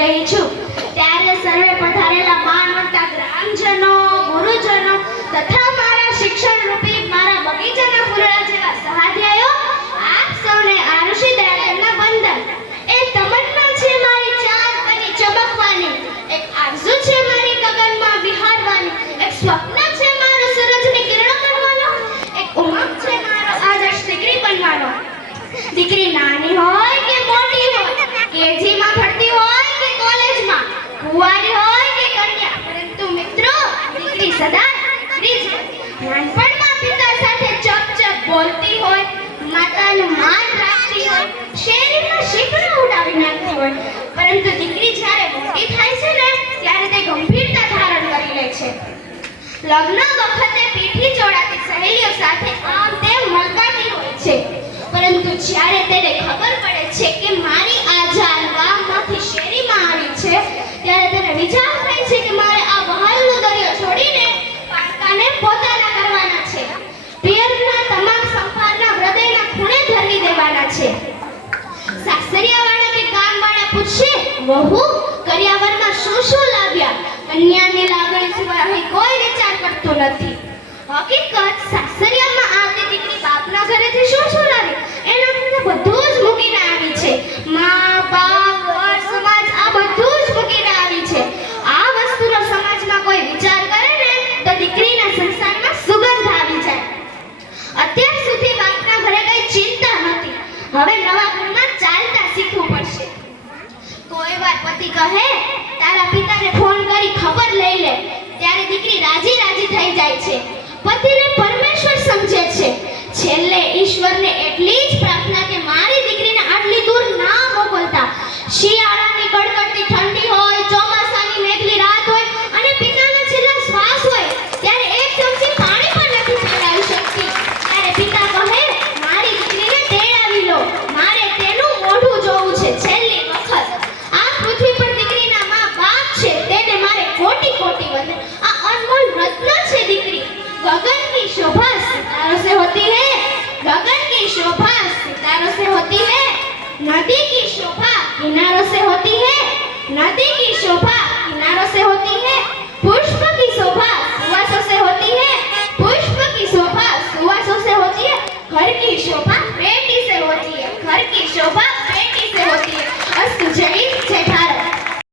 રહી છું ત્યારે સર્વે પધારેલા માનવતા ગ્રામજનો, ગુરુજનો તથા મારા શિક્ષણ રૂપી મારા બગીચાના ફૂલડા જેવા સહાધ્યાયો આપ સૌને આરુષી દયાળના વંદન. એ તમન્ના છે મારી ચાંદ બની ચમકવાની, એક આરઝુ છે મારી ગગનમાં વિહારવાની, એક સ્વપ્ન છે મારું સૂરજની કિરણો કરવાનો, એક ઉમંગ છે મારો આદર્શ દીકરી બનવાનો. દીકરી નાની હોય કે મોટી હોય, કેજીમાં ભણતી હોય કે કોલેજમાં, કુંવારી હોય કે કન્યા, પરંતુ મિત્રો દીકરી સદા દીકરી છે. નાનપણમાં પિતા સાથે ચપ બોલતી હોય, માતાનું માન રાખતી હોય, શેરીમાં શીપડા ઉડાવી નાખતી હોય, પરંતુ દીકરી જ્યારે મોટી થાય છે ને ત્યારે તે ગંભીરતા ધારણ કરી લે છે. લગ્ન વખતે પીઠી ચોળાતી સહેલીઓ સાથે આમ તેમ મળકાતી હોય છે, પરંતુ જ્યારે તેને ખબર પડે છે કે મારી આ જાન ગામમાંથી શેરીમાં આવી છે ત્યારે તેને વિચાર થાય છે કે મારે આ વહાલનો દરિયો છોડીને પારકાને પોતાના કરવાના છે, પિયરના તમામ સંભારના હૃદયના ખૂણે ધરવી દેવાના છે. સાસરિયાવાળા કે ગામવાળા પૂછશે, વહુ કરિયાવરમાં શું લાવ્યા? કન્યાની લાગણી સિવાય અહીં કોઈ વિચાર કરતો નથી. હકીકત સાસરિયામાં આવતી દીકરી બાપના ઘરેથી શું લાવી એના માટે બધું જ મૂકીને આવી છે. મા, બાપ, ઘર, સમાજ આ બધું જ મૂકીને આવી છે. આ વસ્તુનો સમાજમાં કોઈ વિચાર કરે ને તો દીકરીના સંસારમાં સુગંધ આવી જાય. અત્યાર સુધી બાપના ઘરે કઈ ચિંતા નથી, હવે નવા ઘરમાં ચાલતા શીખવું પડશે. કોઈ વાર પતિ કહે તારા પિતાને ફોન કરી ખબર લઈ લે ત્યારે દીકરી રાજી થઈ જાય છે. પતિને પરમેશ્વર સમજે છે. છેલ્લે ઈશ્વરને એટલી જ પ્રાર્થના કે મારી દીકરીને આટલી દૂર ના મોકલતા. શિયાળાની કડકડતી ઠંડી હોય, ચોમાસાની મેઘલી રાત હોય અને પિતાના છેલ્લા શ્વાસ હોય ત્યારે એક ચમચી પાણી પણ નથી પીવડાવી શકતી ત્યારે પિતા કહે મારી દીકરીને તેડાવી લો, મારે તેનું મોઢું જોવું છે છેલ્લી વખત. આ પૃથ્વી પર દીકરીના મા બાપ છે તેને મારે કોટી વંદન. આ અનમોલ રત્ન છે દીકરી. गगन की शोभा सितारों से होती है, गगन की शोभा सितारों से होती है, नदी की शोभा किनारों से होती है, नदी